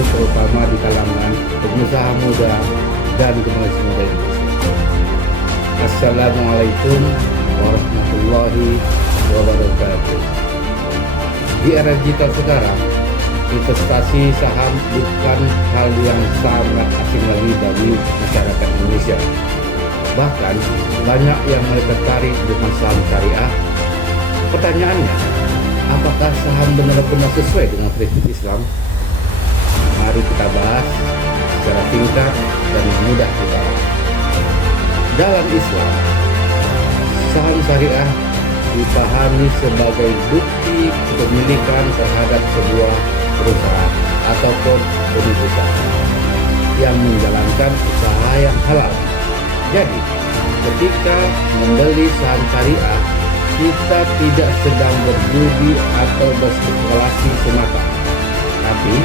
itu terutama di kalangan pengusaha muda dan generasi muda Indonesia. Assalamualaikum warahmatullahi wabarakatuh. Di era digital sekarang, investasi saham bukan hal yang sangat asing lagi bagi masyarakat Indonesia. Bahkan banyak yang mulai tertarik dengan saham syariah. Pertanyaannya, apakah saham benar-benar sesuai dengan prinsip Islam? Mari kita bahas secara singkat dan mudah dibahas. Dalam Islam, saham syariah dipahami sebagai bukti kepemilikan terhadap sebuah perusahaan ataupun unit usaha yang menjalankan usaha yang halal. Jadi, ketika membeli saham syariah, kita tidak sedang berjudi atau berspekulasi semata, tapi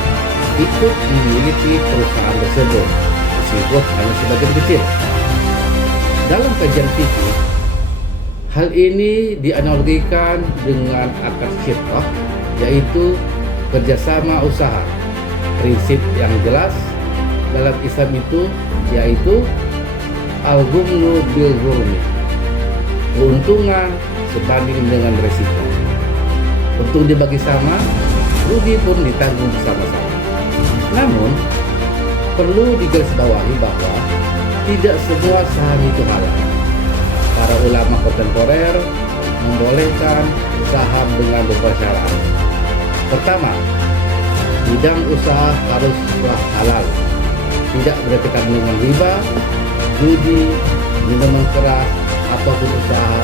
ikut memiliki perusahaan tersebut, meskipun hanya sebagian kecil. Dalam kajian fikih, hal ini dianalogikan dengan akad syirkah, yaitu kerjasama usaha. Prinsip yang jelas dalam Islam itu yaitu al-ghunmu bil ghurmi, keuntungan sebanding dengan resiko. Untung dibagi sama, rugi pun ditanggung bersama-sama. Namun, perlu digarisbawahi bahwa tidak semua saham itu halal. Para ulama kontemporer membolehkan saham dengan beberapa syarat. Pertama, bidang usaha haruslah halal, tidak berkaitan dengan riba, judi, minuman keras, ataupun usaha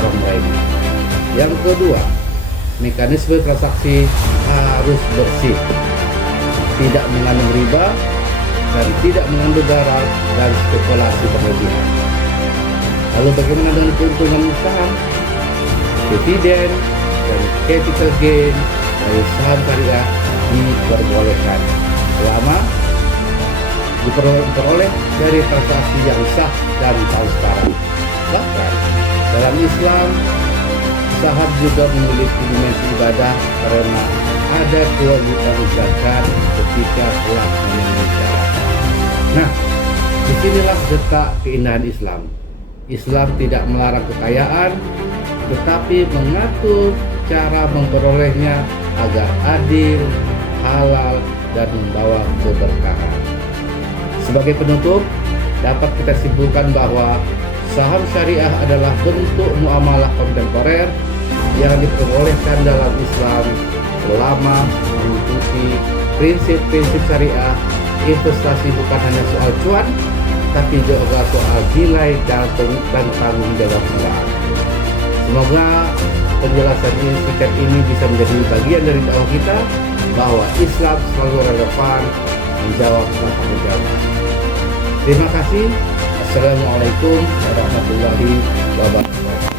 haram lainnya. Yang kedua, mekanisme transaksi harus bersih, tidak mengandung riba, dan tidak mengandung garam dan spekulasi berlebihan. Lalu bagaimana dengan keuntungan saham, dividen, dan capital gain dari saham syariah diperbolehkan selama diperoleh dari transaksi yang sah dan transparan. Bahkan dalam Islam, saham juga memiliki dimensi ibadah karena ada kewajiban zakat ketika telah memenuhi syarat. Nah, disinilah letak keindahan Islam. Islam tidak melarang kekayaan, tetapi mengatur cara memperolehnya agar adil, halal, dan membawa keberkahan. Sebagai penutup, dapat kita simpulkan bahwa saham syariah adalah bentuk muamalah kontemporer yang diperbolehkan dalam Islam selama mengikuti prinsip-prinsip syariah. Investasi bukan hanya soal cuan, tapi juga soal nilai dan tanggung jawab moral. Semoga penjelasan singkat ini bisa menjadi bagian dari dakwah kita bahwa Islam selalu relevan menjawab tanggung jawab. Terima kasih. Assalamualaikum warahmatullahi wabarakatuh.